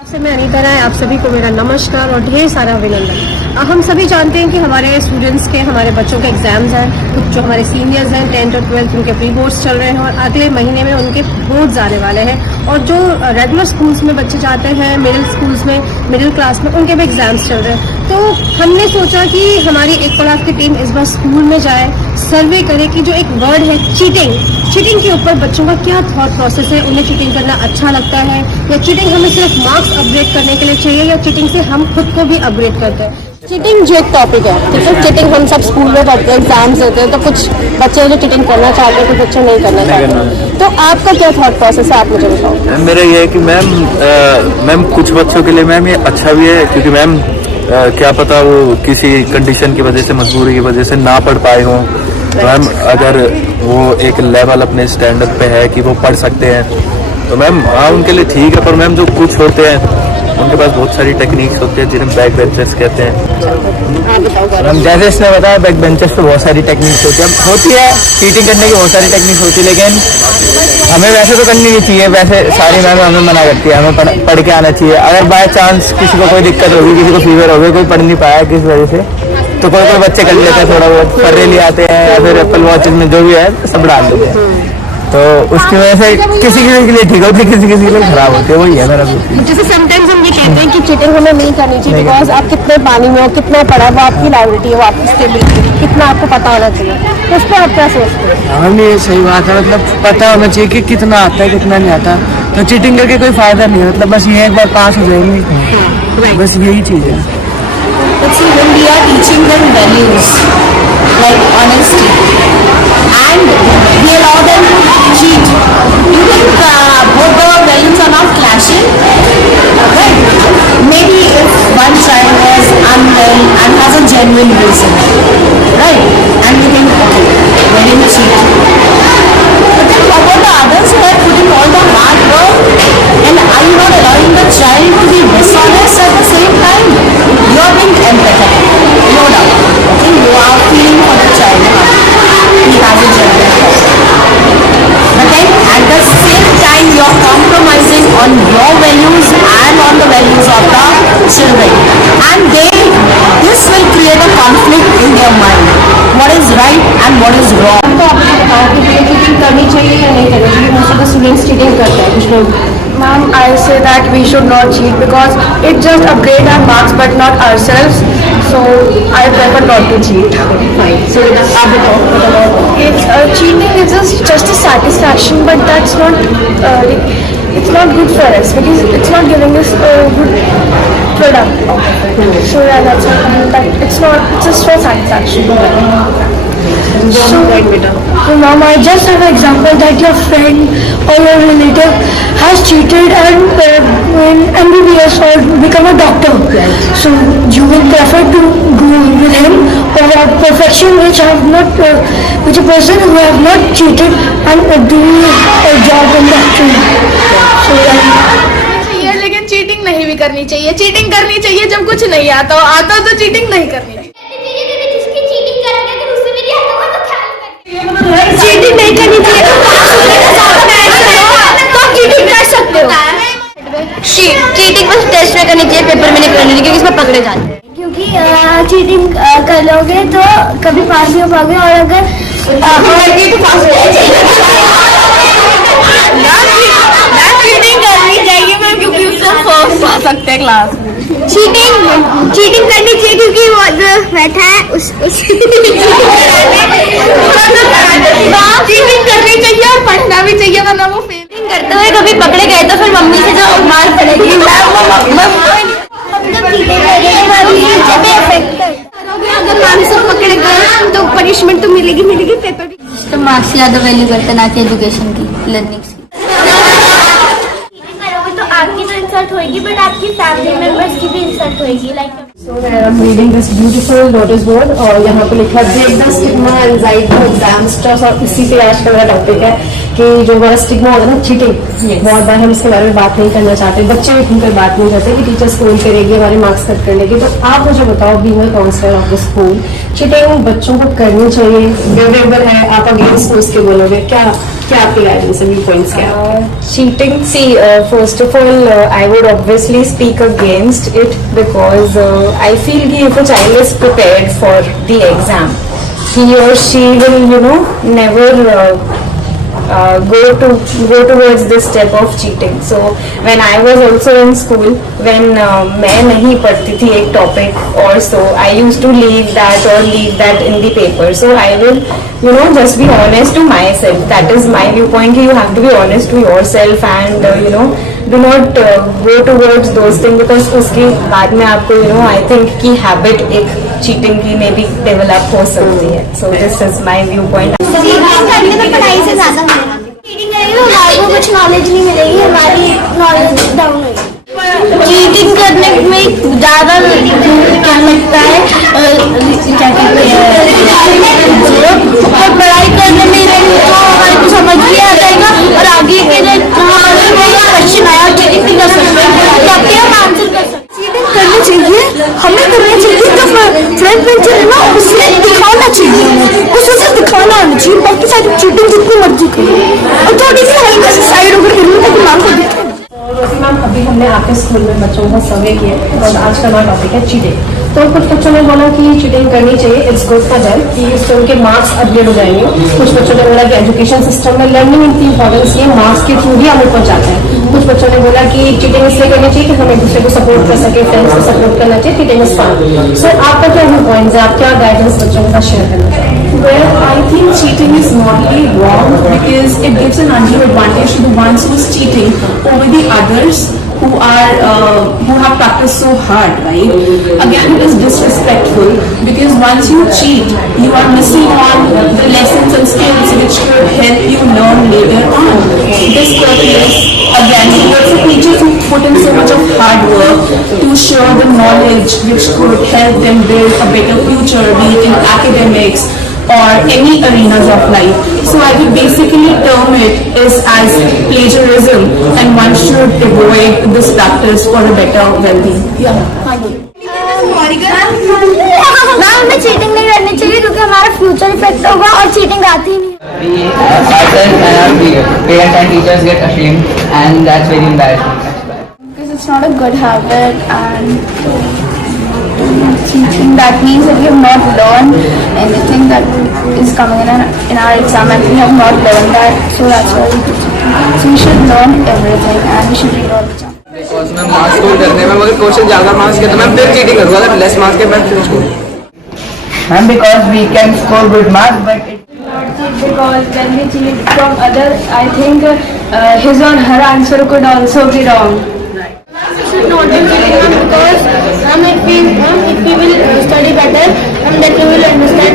आपसे मैं अनीता राय, आप सभी को मेरा नमस्कार और ढेर सारा अभिनंदन। हम सभी जानते हैं कि हमारे स्टूडेंट्स के, हमारे बच्चों के एग्जाम्स हैं। कुछ जो हमारे सीनियर्स हैं 10th और 12th, उनके प्री बोर्ड्स चल रहे हैं और अगले महीने में उनके बोर्ड्स आने वाले हैं। और जो रेगुलर स्कूल्स में बच्चे जाते हैं, मिडिल स्कूल्स में, मिडिल क्लास में, उनके भी एग्जाम्स चल रहे हैं। तो हमने सोचा कि हमारी एक क्लास की टीम इस बार स्कूल में जाए, सर्वे करे कि जो एक वर्ड है चीटिंग के ऊपर बच्चों का क्या थॉट प्रोसेस है। उन्हें चीटिंग करना अच्छा लगता है या चीटिंग हमें सिर्फ मार्क्स अपग्रेड करने के लिए चाहिए या चीटिंग से हम खुद को भी अपग्रेड करते हैं। चीटिंग जो एक टॉपिक है, ठीक है। चीटिंग हम सब स्कूल में पढ़ते हैं, एग्जाम्स देते हैं, तो कुछ बच्चे जो चीटिंग करना चाहते हैं, कुछ बच्चे नहीं करना चाहते। तो आपका क्या थॉट प्रोसेस है, आप मुझे बताओ। मेरा ये है कि मैम कुछ बच्चों के लिए मैम ये अच्छा भी है, क्योंकि मैम क्या पता वो किसी कंडीशन की वजह से, मजबूरी की वजह से ना पढ़ पाए हों। मैम अगर वो एक लेवल अपने स्टैंडर्ड पे है कि वो पढ़ सकते हैं तो मैम हाँ उनके लिए ठीक है। पर मैम जो कुछ होते हैं उनके पास बहुत सारी टेक्निक्स होती है जिन्हें बैक बेंचर्स कहते हैं। मैम जैसे इसने बताया बैक बेंचर्स पे बहुत सारी टेक्निक्स होती है चीटिंग करने की बहुत सारी टेक्निक्स होती है, लेकिन हमें वैसे तो करनी नहीं चाहिए। वैसे सारी मैम हमें मना करती है, हमें पढ़ के आना चाहिए। अगर बाय चांस किसी को कोई दिक्कत होगी, किसी को फीवर हो गया, कोई पढ़ नहीं पाया किस वजह से, तो कोई बच्चे कर लेते हैं, थोड़ा बहुत पर्रे ले आते हैं या फिर एप्पल वॉचेस में जो भी है सब डाल देते हैं। तो उसकी वजह से किसी के लिए ठीक होती है, किसी के लिए खराब होती है। वही है मेरा। जैसे समटाइम्स हम ये कहते हैं कि चीटिंग हमें नहीं करनी चाहिए, बिकॉज आप कितने पानी में हो, कितना पढ़ा, वो आपकी लाइबिलिटी है, वो आपकी स्टेबिलिटी, कितना आपको पता होना चाहिए। तो उस पर आप क्या सोचते हैं? हमें ये सही बात है, मतलब पता होना चाहिए कि कितना आता है कितना नहीं आता। तो चीटिंग करके कोई फायदा नहीं है, मतलब बस ये एक बार पास हो जाएंगे, बस यही चीज़ है। But see, when we are teaching them values like honesty and we allow them to cheat, do you think both the values are not clashing? Right? Maybe if one child was unwell and has a genuine reason, right? And we think, okay, let him cheat. But then how about the others who are putting all the hard work and are you not allowing the child to be dishonest at the same time? You are being empathetic, no doubt. Okay, you are feeling for the child. He has a genuine problem. But then at the same time, you are compromising on your values and on the values of the children. And this will create a conflict in their mind. What is right and what is wrong? तो आप बताओ कि cheating करनी चाहिए या नहीं करनी चाहिए। Most of the students cheating करते हैं, कुछ लोग। Ma'am, I say that we should not cheat because it just upgrade our marks but not ourselves. So I prefer not to cheat. Fine. So आप बताओ। It's cheating is just a satisfaction, but that's not. It's not good for us because it's not giving us a good product. So yeah, that's what. But it's not. It's just for satisfaction. So ma'am, I just have an example that your friend or your relative has cheated and in MBBS or become a doctor. So you will prefer to go with him or a profession which a person who have not cheated and do a job in doctor. So चाहिए, लेकिन cheating नहीं भी करनी चाहिए। Cheating करनी चाहिए जब कुछ नहीं आता तो चीटिंग नहीं करनी चाहिए। चीटिंग नहीं करनी चाहिए तो चीटिंग कर सकते हो। चीटिंग बस टेस्ट में करनी चाहिए, पेपर में नहीं करनी चाहिए, क्योंकि इसमें पकड़े जाते हैं। क्योंकि चीटिंग कर लोगे तो कभी पास नहीं हो पाओगे और अगर चीटिंग करनी चाहिए मैम, क्योंकि उससे फर्स्ट आ सकते हैं क्लास में। चीटिंग करनी चाहिए क्योंकि वो जो बैठा है चीटिंग करनी चाहिए और पढ़ना भी चाहिए, वरना वो फेल करते हुए कभी पकड़े गए तो फिर मम्मी से जो मार पड़ेगी अगर मैम से पकड़े गए तो पनिशमेंट तो मिलेगी पेपर भी। तो मार्क्स ज़्यादा वैल्यू करते ना कि एजुकेशन की, लर्निंग की। तो आपकी तो इंसल्ट होगी बट आपकी फैमिली मेंबर्स की भी इंसल्ट होगी। Like So I am reading this beautiful notice board और यहाँ पे लिखा break the stigma anxiety exam stress, और इसी पे आज का मेरा टॉपिक है कि जो हमारा स्टिग्मा होता है ना चीटिंग, बहुत बार हम इसके बारे में बात नहीं करना चाहते, बच्चे भी खुलकर बात नहीं करते कि टीचर स्कूल करेगी, हमारे मार्क्स कट कर लेगी। तो आप मुझे बताओ, being a counsellor of the school, cheating बच्चों को करनी चाहिए, फेवरेबल है, आप अगेंस्ट उसके बोलोगे क्या? क्या आपकी गाइडेंस है, व्यू पॉइंट्स क्या है? Cheating, see, first of all, I would obviously speak against it because I feel that if a child is prepared for the exam, he or she will, never go towards this step of cheating. So when I was also in school, when मैं नहीं पढ़ती थी एक topic or so, I used to leave that in the paper. So I will, just be honest to myself. That is my viewpoint. You have to be honest to yourself and do not go towards those things because उसके बाद में आपको I think कि habit एक cheating की में भी develop हो सकती है. So this is my viewpoint. करने में पढ़ाई से ज्यादा मिलेगा। चीटिंग करेंगे तो हमारे को कुछ नॉलेज नहीं मिलेगी, हमारी नॉलेज डाउन होगी। चीटिंग करने में ज्यादा क्या लगता है, क्या कहते हैं, और पढ़ाई करने में तो हमारे को समझ भी आ जाएगा और आगे के जो हमारे क्वेश्चन आया चीटिंग नहीं कर सकते तो आपके हम आंसर कर सकते। चीटिंग करनी चाहिए, हमें करनी चाहिए, जो फ्रंट बेंचर है ना उसे दिखाना चाहिए, उसे दिखाना आना चाहिए, बाकी सारी चीटिंग जितनी मर्जी करो और थोड़ी सी हल्का सी साइड होकर करूँ ताकि नाम को दिखे। रोसी मैम, अभी हमने आपके स्कूल में बच्चों का सर्वे किया और आज का हमारा टॉपिक है चीटिंग। तो कुछ बच्चों ने बोला कि चीटिंग करनी चाहिए, इट्स गुड फॉर देम, कि इससे उनके मार्क्स अपग्रेड हो जाएंगे। कुछ बच्चों ने बोला कि एजुकेशन सिस्टम में लर्निंग की इंपॉर्टेंस ये मार्क्स के थ्रू ही हम ऊपर जाते हैं। कुछ बच्चों ने बोला कि चीटिंग इसलिए करनी चाहिए कि हम एक दूसरे को सपोर्ट कर सके, फ्रेंड्स को सपोर्ट करना चाहिए, चीटिंग इज फन। सो आपका क्या व्यू पॉइंट्स है, आप क्या गाइडेंस बच्चों के साथ शेयर करना चाहिए? Well, I think cheating is morally wrong because it gives an undue advantage to the ones who is cheating over the others who have practiced so hard, right? Again, it is disrespectful because once you cheat, you are missing on the lessons and skills which could help you learn later on. This purpose, again, towards the teachers who put in so much of hard work to share the knowledge which could help them build a better future, be it in academics or any arenas of life. So I would basically term it as plagiarism, and one should avoid this practice for a better well-being. Yeah. Thank you. Ma'am, हमें cheating नहीं करनी चाहिए क्योंकि हमारा future effect होगा और cheating आती ही नहीं है। Ourselves and our parents and teachers get ashamed, and that's very embarrassing. Because it's not a good habit and cheating, that means that we have not learned anything that is coming in our exam and we have not learned that, so that's why we do cheating. So we should learn everything and we should read all the time. Because मैं marks score करने में अगर question ज़्यादा marks के तो मैं फिर cheating करूँगा, अगर लेस मार्क्स के मैं फिर score. Ma'am, because we can score good marks, but Because when we cheat from other, I think his or her answer could also be wrong. should not be cheating because if we will study better then we will understand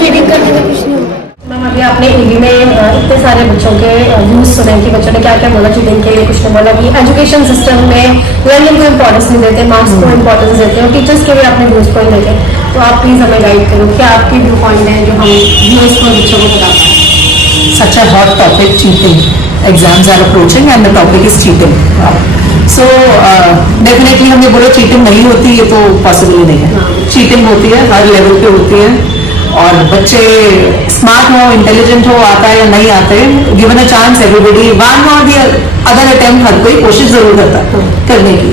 cheating करने में कुछ नहीं होगा। Ma'am, अभी आपने EV में इतने सारे बच्चों के व्यूज सुने कि बच्चों ने क्या क्या बोला चीटिंग के लिए। कुछ ने बोला कि एजुकेशन सिस्टम में लर्निंग को इम्पोर्टेंस नहीं देते, मार्क्स को इम्पोर्टेंस देते हैं और टीचर्स के भी अपने व्यूज को ही देते हैं। तो आप प्लीज हमें गाइड करो, क्या आपकी व्यू पॉइंट है जो हम व्यूज को बच्चों को बता पाएं? Such a hot topic, cheating. Exams are approaching and the topic is cheating. So definitely हम ये बोले चीटिंग नहीं होती, ये तो पॉसिबल ही नहीं है। चीटिंग होती है, हर लेवल पे होती है और बच्चे स्मार्ट हो, इंटेलिजेंट हो, आता है या नहीं आते, given a chance everybody one और दी अदर अटेम्प्ट, हर कोई कोशिश जरूर करता है करने की।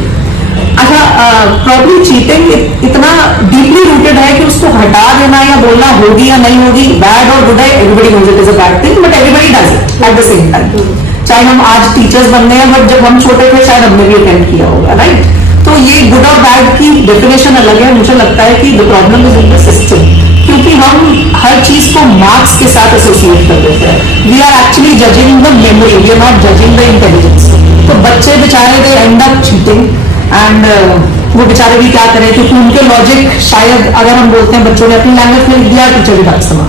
अच्छा, प्रॉब्लम चीटिंग इतना डीपली रूटेड है कि उसको हटा देना या बोलना होगी या नहीं होगी, बैड और गुड है, everybody knows it is a bad thing, but everybody does it at the same time. चाहे हम आज टीचर्स बनने हैं, बट जब हम छोटे थे शायद हमने भी अटेम्प्ट किया होगा, राइट? तो ये गुड और बैड की डेफिनेशन अलग है। मुझे लगता है कि the problem is in the system, क्योंकि हम हर चीज को मार्क्स के साथ एसोसिएट कर देते हैं। We are actually judging the memory, we are not judging the intelligence. तो बच्चे बेचारे they end up cheating and वो बेचारे भी क्या करें, क्योंकि उनके लॉजिक शायद, अगर हम बोलते हैं बच्चों ने अपनी लैंग्वेज में लिख दिया, टीचर भी बात समझ।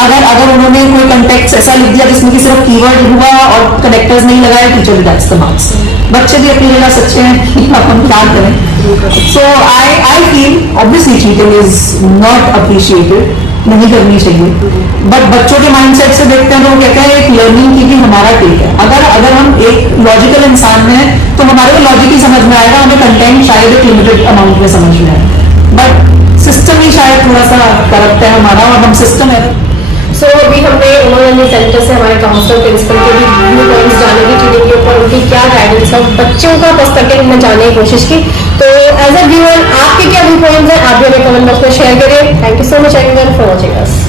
अगर उन्होंने कोई कंटेक्स्ट ऐसा लिख दिया जिसमें कि सिर्फ कीवर्ड हुआ और कनेक्टर्स नहीं लगाए, टीचर भी दैट्स द मार्क्स। बच्चे भी अपनी जगह सच्चे हैं कि अपन क्या करें। So I feel obviously cheating is not appreciated नहीं करनी चाहिए। बट बच्चों के माइंडसेट से देखते हैं तो वो कहते हैं एक लर्निंग की भी हमारा ठीक है। अगर हम एक लॉजिकल इंसान हैं तो हमारे को लॉजिक ही समझ में आएगा, हमें कंटेंट शायद एक लिमिटेड अमाउंट में समझ में आए। बट सिस्टम ही शायद थोड़ा सा करप्ट है हमारा, और हम सिस्टम है। सो अभी हमने उन्होंने सेंटर से हमारे काउंसलर प्रिंसिपल के भी व्यू पॉइंट्स जाने की चीज़ों के ऊपर उनकी क्या गाइडेंस है, बच्चों का पर्सपेक्टिव में जानने की कोशिश की। तो एज अ व्यूअर आपके क्या व्यू पॉइंट्स हैं आप भी हमें कमेंट बॉक्स में शेयर करिए। Thank you so much everyone for watching us.